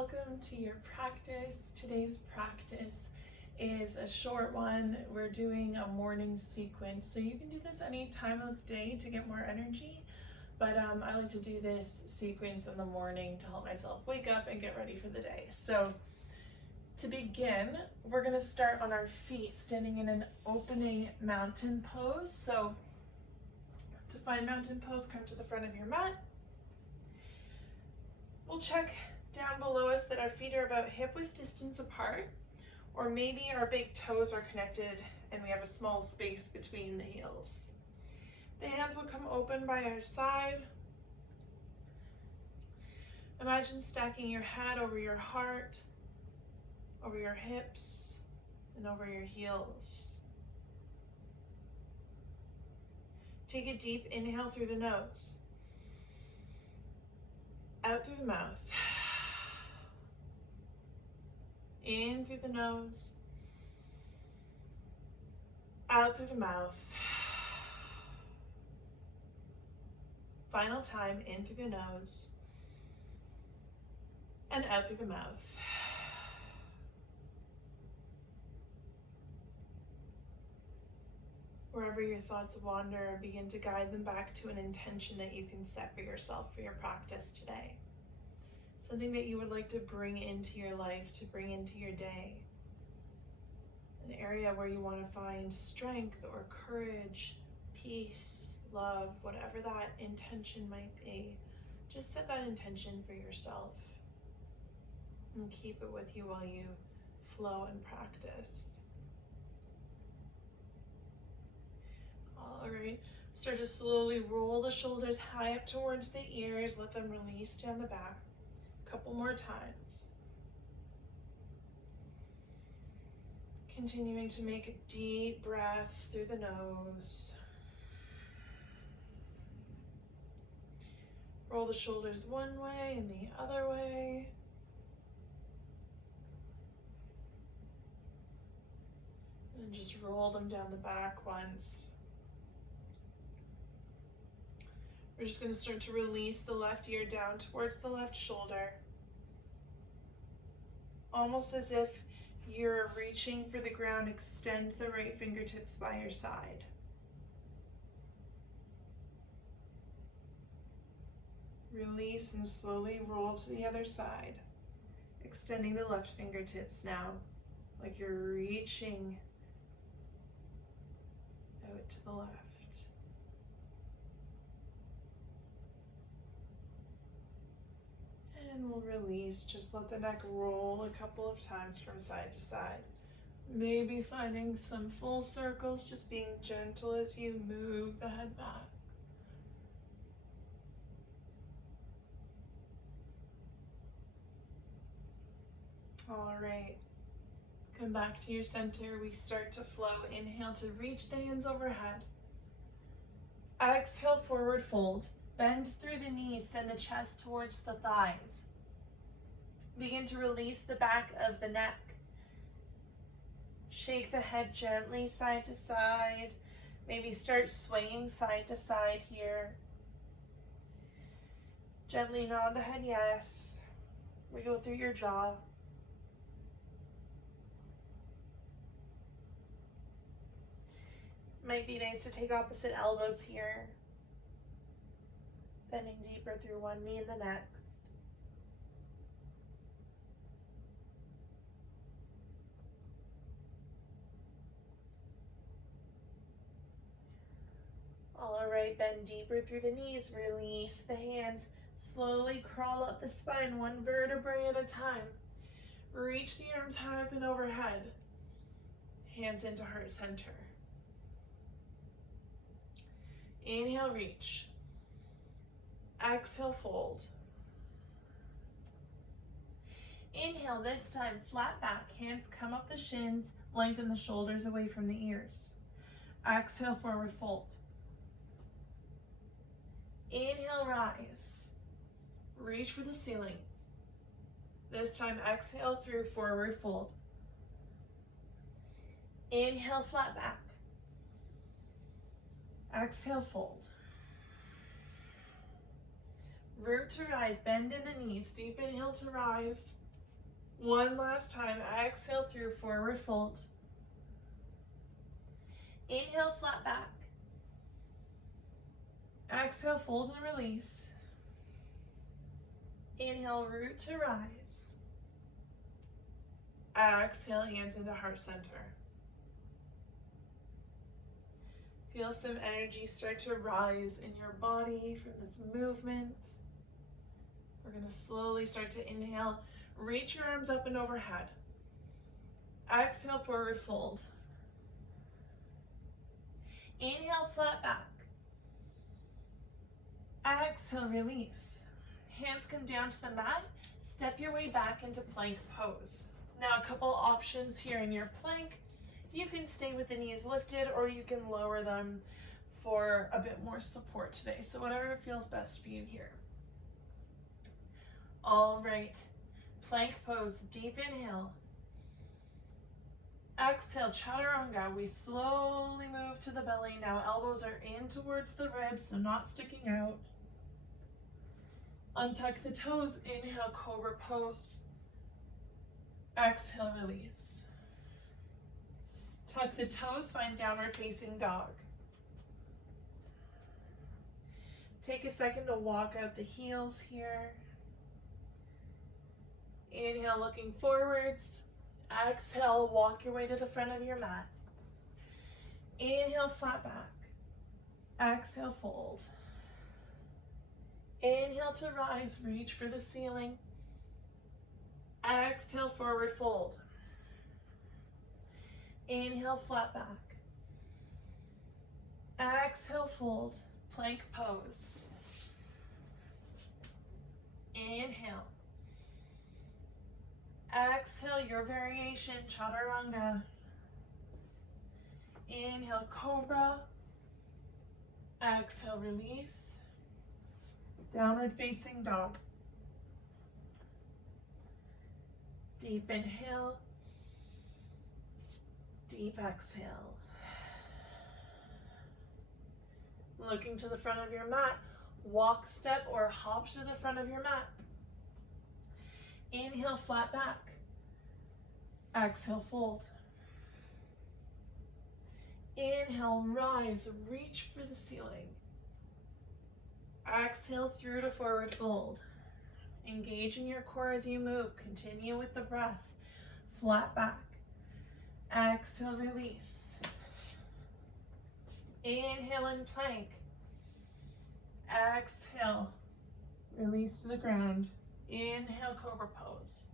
welcome to your practice. Today's practice is a short one. We're doing a morning sequence, so you can do this any time of day to get more energy, but I like to do this sequence in the morning to help myself wake up and get ready for the day. So to begin, we're going to start on our feet, standing in an opening mountain pose. So to find mountain pose, come to the front of your mat. We'll check down below us that our feet are about hip width distance apart, or maybe our big toes are connected and we have a small space between the heels. The hands will come open by our side. Imagine stacking your head over your heart, over your hips, and over your heels. Take a deep inhale through the nose. Out through the mouth. In through the nose. Out through the mouth. Final time, in through the nose. And out through the mouth. Wherever your thoughts wander, begin to guide them back to an intention that you can set for yourself for your practice today. Something that you would like to bring into your life, to bring into your day. An area where you want to find strength or courage, peace, love, whatever that intention might be. Just set that intention for yourself and keep it with you while you flow and practice. All right, start to slowly roll the shoulders high up towards the ears. Let them release down the back. A couple more times. Continuing to make deep breaths through the nose. Roll the shoulders one way and the other way. And just roll them down the back once. We're just going to start to release the left ear down towards the left shoulder. Almost as if you're reaching for the ground, extend the right fingertips by your side. Release and slowly roll to the other side. Extending the left fingertips now, like you're reaching out to the left. And we'll release, just let the neck roll a couple of times from side to side. Maybe finding some full circles, just being gentle as you move the head back. All right, come back to your center. We start to flow. Inhale to reach the hands overhead. Exhale, forward fold. Bend through the knees, send the chest towards the thighs. Begin to release the back of the neck. Shake the head gently side to side. Maybe start swaying side to side here. Gently nod the head yes. Wiggle through your jaw. Might be nice to take opposite elbows here. Bending deeper through one knee and the next. All right, bend deeper through the knees. Release the hands. Slowly crawl up the spine, one vertebrae at a time. Reach the arms high up and overhead. Hands into heart center. Inhale, reach. Exhale, fold. Inhale, this time flat back, hands come up the shins, lengthen the shoulders away from the ears. Exhale, forward fold. Inhale, rise. Reach for the ceiling. This time exhale through forward fold. Inhale, flat back. Exhale, fold. Root to rise, bend in the knees, deep inhale to rise. One last time. Exhale through forward fold. Inhale, flat back. Exhale, fold and release. Inhale, root to rise. Exhale, hands into heart center. Feel some energy start to rise in your body from this movement. We're going to slowly start to inhale. Reach your arms up and overhead. Exhale, forward fold. Inhale, flat back. Exhale, release. Hands come down to the mat. Step your way back into plank pose. Now a couple options here in your plank. You can stay with the knees lifted or you can lower them for a bit more support today. So whatever feels best for you here. All right, plank pose, deep inhale. Exhale, chaturanga. We slowly move to the belly. Now elbows are in towards the ribs, so not sticking out. Untuck the toes, inhale, cobra pose. Exhale, release. Tuck the toes, find downward facing dog. Take a second to walk out the heels here. Inhale, looking forwards. Exhale, walk your way to the front of your mat. Inhale, flat back. Exhale, fold. Inhale to rise, reach for the ceiling. Exhale, forward fold. Inhale, flat back. Exhale, fold, plank pose. Inhale. Exhale, your variation, chaturanga. Inhale, cobra. Exhale, release. Downward facing dog. Deep inhale. Deep exhale. Looking to the front of your mat. Walk, step, or hop to the front of your mat. Inhale, flat back. Exhale, fold. Inhale, rise, reach for the ceiling. Exhale through to forward fold. Engage in your core as you move. Continue with the breath. Flat back. Exhale, release. Inhale in plank. Exhale, release to the ground. Inhale, cobra pose.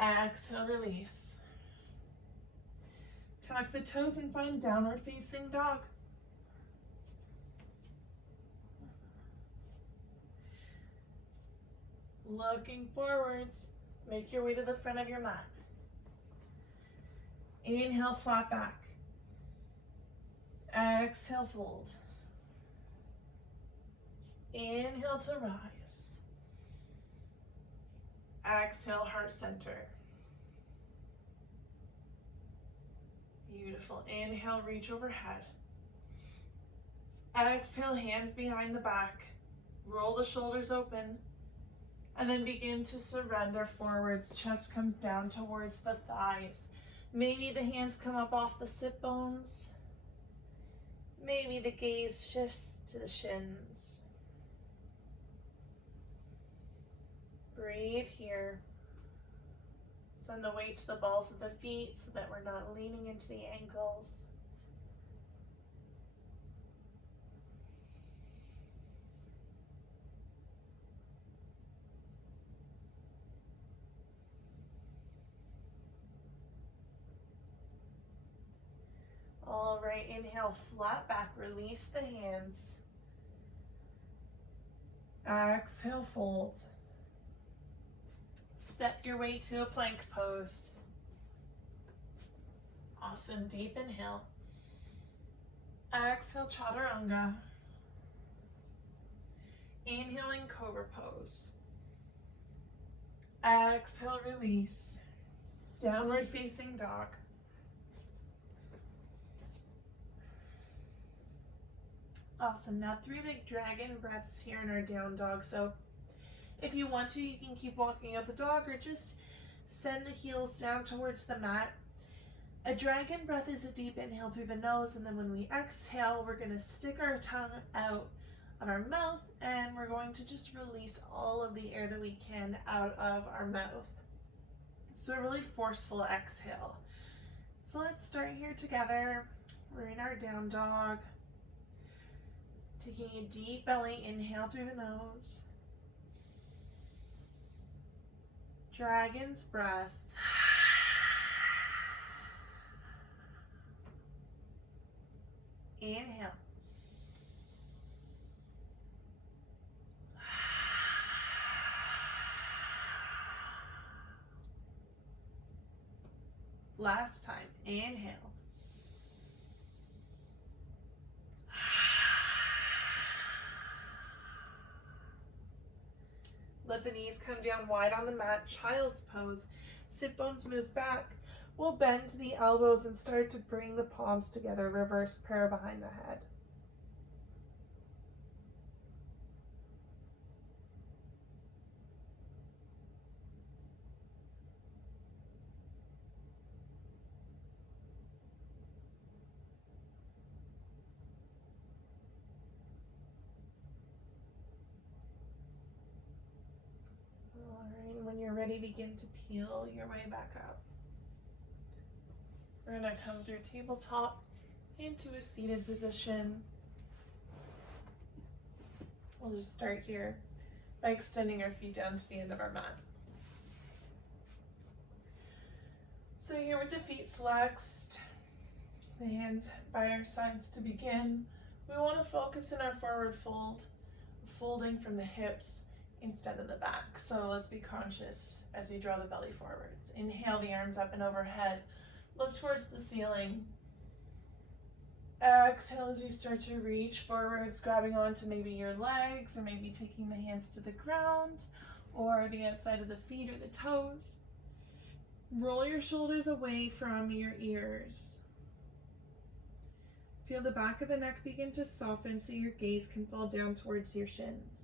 Exhale, release. Tuck the toes and find downward facing dog. Looking forwards, make your way to the front of your mat. Inhale, flat back. Exhale, fold. Inhale to rise. Exhale, heart center. Beautiful. Inhale, reach overhead. Exhale, hands behind the back. Roll the shoulders open. And then begin to surrender forwards. Chest comes down towards the thighs. Maybe the hands come up off the sit bones. Maybe the gaze shifts to the shins. Breathe here. Send the weight to the balls of the feet so that we're not leaning into the ankles. All right, inhale, flat back, release the hands. Exhale, fold. Step your way to a plank pose. Awesome, deep inhale. Exhale, chaturanga. Inhaling, cobra pose. Exhale, release. Downward facing dog. Awesome, now 3 big dragon breaths here in our down dog. So If you want to, you can keep walking out the dog or just send the heels down towards the mat. A dragon breath is a deep inhale through the nose, and then when we exhale, we're going to stick our tongue out of our mouth, and we're going to just release all of the air that we can out of our mouth. So a really forceful exhale. So let's start here together. We're in our down dog. Taking a deep belly inhale through the nose. Dragon's breath. Inhale. Last time. Inhale. Let the knees come down wide on the mat, child's pose. Sit bones move back. We'll bend the elbows and start to bring the palms together, reverse prayer behind the head. All right, when you're ready, begin to peel your way back up. We're gonna come through tabletop into a seated position. We'll just start here by extending our feet down to the end of our mat. So here with the feet flexed, the hands by our sides to begin, we want to focus in our forward fold, folding from the hips instead of the back. So let's be conscious as we draw the belly forwards. Inhale the arms up and overhead. Look towards the ceiling. Exhale as you start to reach forwards, grabbing onto maybe your legs or maybe taking the hands to the ground or the outside of the feet or the toes. Roll your shoulders away from your ears. Feel the back of the neck begin to soften so your gaze can fall down towards your shins.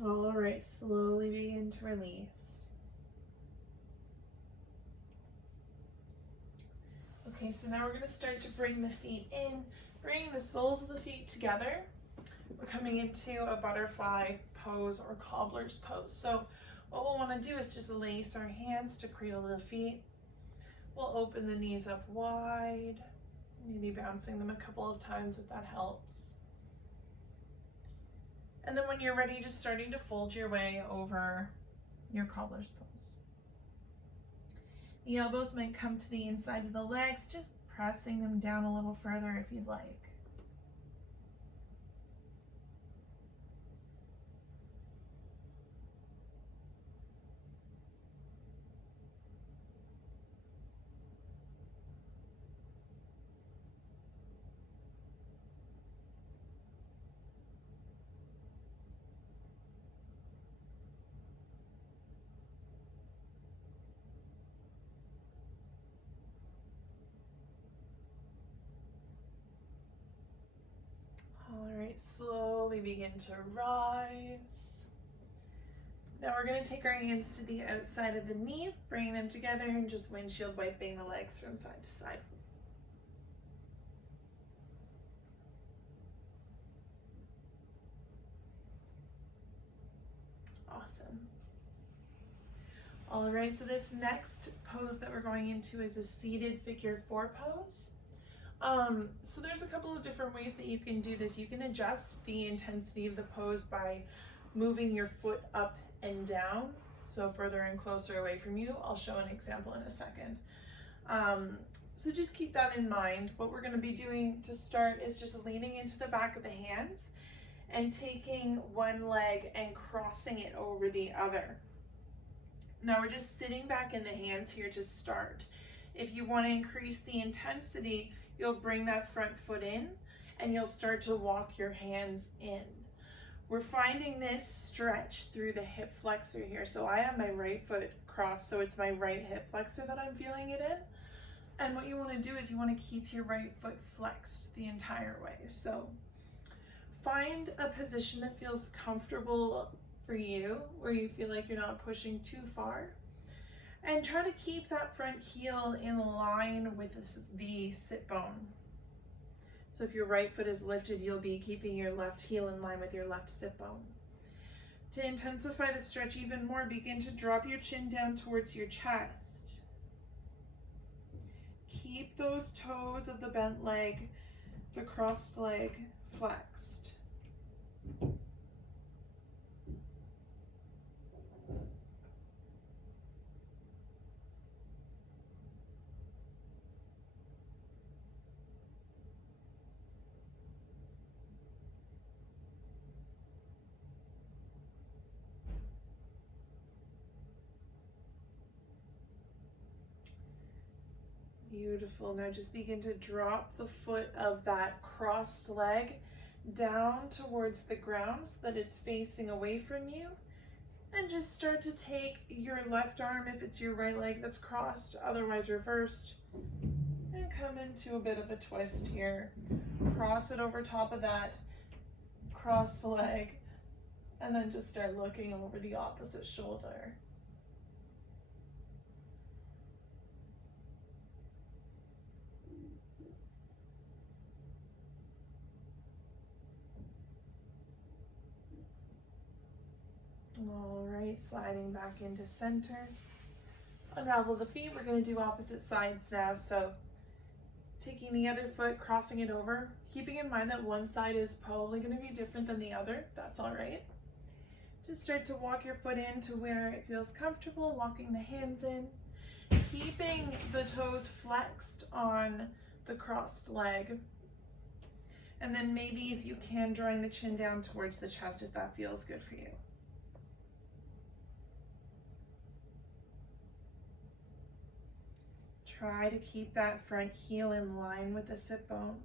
All right, slowly begin to release. Okay, so now we're going to start to bring the feet in, bring the soles of the feet together. We're coming into a butterfly pose or cobbler's pose. So what we'll want to do is just lace our hands to cradle the feet. We'll open the knees up wide, maybe bouncing them a couple of times if that helps. And then when you're ready, just starting to fold your way over your cobbler's pose. The elbows might come to the inside of the legs, just pressing them down a little further if you'd like. All right, slowly begin to rise. Now we're going to take our hands to the outside of the knees, bring them together and just windshield wiping the legs from side to side. Awesome. All right, so this next pose that we're going into is a seated figure four pose. So there's a couple of different ways that you can do this. You can adjust the intensity of the pose by moving your foot up and down, so further and closer away from you. I'll show an example in a second. So just keep that in mind. What we're going to be doing to start is just leaning into the back of the hands and taking one leg and crossing it over the other. Now we're just sitting back in the hands here to start. If you want to increase the intensity, you'll bring that front foot in and you'll start to walk your hands in. We're finding this stretch through the hip flexor here. So I have my right foot crossed, so it's my right hip flexor that I'm feeling it in. And what you want to do is you want to keep your right foot flexed the entire way. So find a position that feels comfortable for you, where you feel like you're not pushing too far. And try to keep that front heel in line with the sit bone. So if your right foot is lifted, you'll be keeping your left heel in line with your left sit bone. To intensify the stretch even more, begin to drop your chin down towards your chest. Keep those toes of the bent leg, the crossed leg, flexed. Beautiful. Now just begin to drop the foot of that crossed leg down towards the ground so that it's facing away from you. And just start to take your left arm, if it's your right leg that's crossed, otherwise reversed, and come into a bit of a twist here. Cross it over top of that crossed leg, and then just start looking over the opposite shoulder. All right, sliding back into center. Unravel the feet. We're going to do opposite sides now. So taking the other foot, crossing it over, keeping in mind that one side is probably going to be different than the other. That's all right. Just start to walk your foot in to where it feels comfortable, walking the hands in, keeping the toes flexed on the crossed leg. And then maybe if you can, drawing the chin down towards the chest if that feels good for you. Try to keep that front heel in line with the sit bone.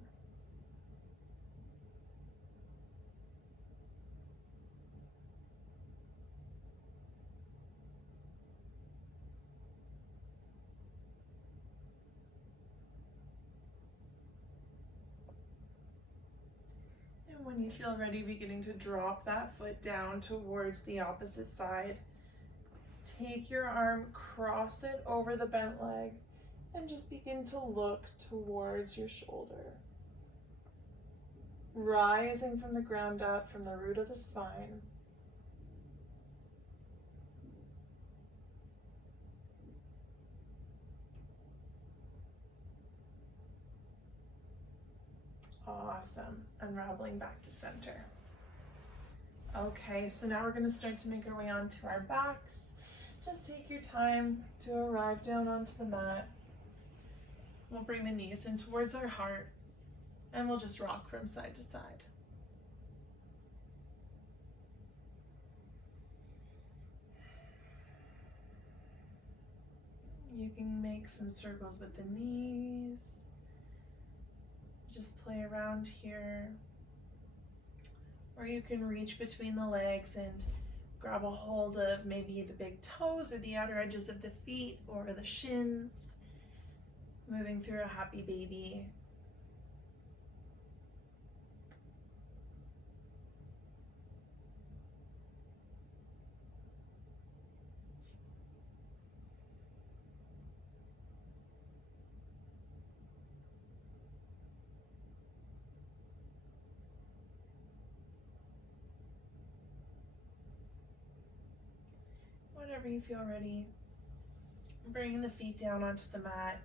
And when you feel ready, beginning to drop that foot down towards the opposite side. Take your arm, cross it over the bent leg, and just begin to look towards your shoulder. Rising from the ground up, from the root of the spine. Awesome. Unraveling back to center. Okay, so now we're going to start to make our way onto our backs. Just take your time to arrive down onto the mat. We'll bring the knees in towards our heart, and we'll just rock from side to side. You can make some circles with the knees. Just play around here. Or you can reach between the legs and grab a hold of maybe the big toes or the outer edges of the feet or the shins. Moving through a happy baby. Whenever you feel ready, bring the feet down onto the mat.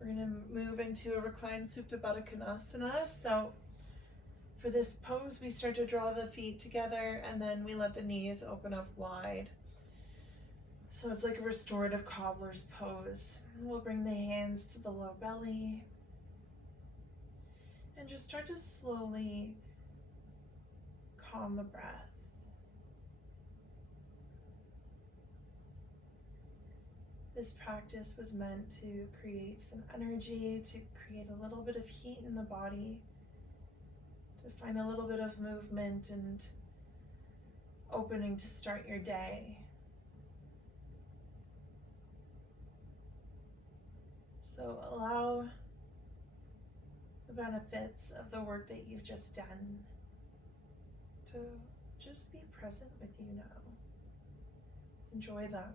We're going to move into a reclined Supta Baddha Konasana. So for this pose, we start to draw the feet together and then we let the knees open up wide. So it's like a restorative cobbler's pose. We'll bring the hands to the low belly and just start to slowly calm the breath. This practice was meant to create some energy, to create a little bit of heat in the body, to find a little bit of movement and opening to start your day. So allow the benefits of the work that you've just done to just be present with you now. Enjoy them.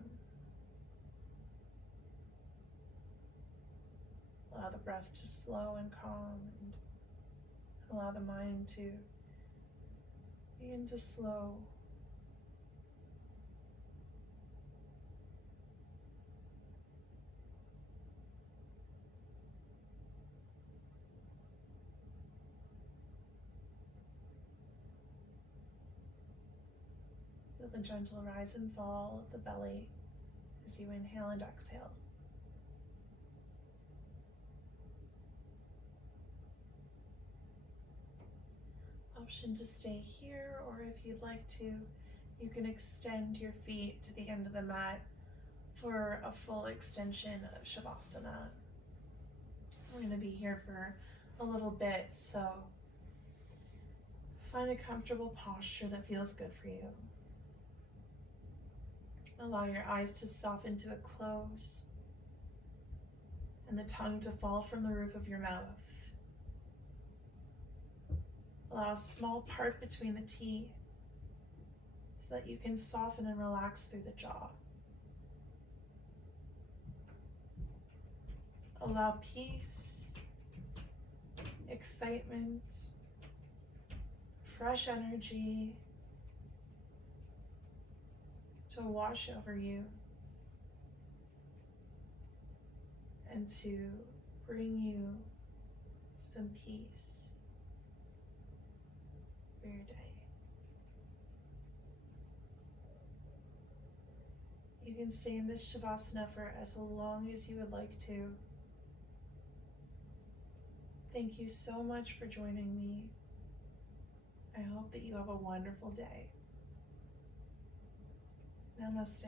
Allow the breath to slow and calm, and allow the mind to begin to slow. Feel the gentle rise and fall of the belly as you inhale and exhale. Option to stay here, or if you'd like to, you can extend your feet to the end of the mat for a full extension of Shavasana. We're going to be here for a little bit, so find a comfortable posture that feels good for you. Allow your eyes to soften to a close and the tongue to fall from the roof of your mouth. Allow a small part between the teeth so that you can soften and relax through the jaw. Allow peace, excitement, fresh energy to wash over you and to bring you some peace for your day. You can stay in this Shavasana for as long as you would like to. Thank you so much for joining me. I hope that you have a wonderful day. Namaste.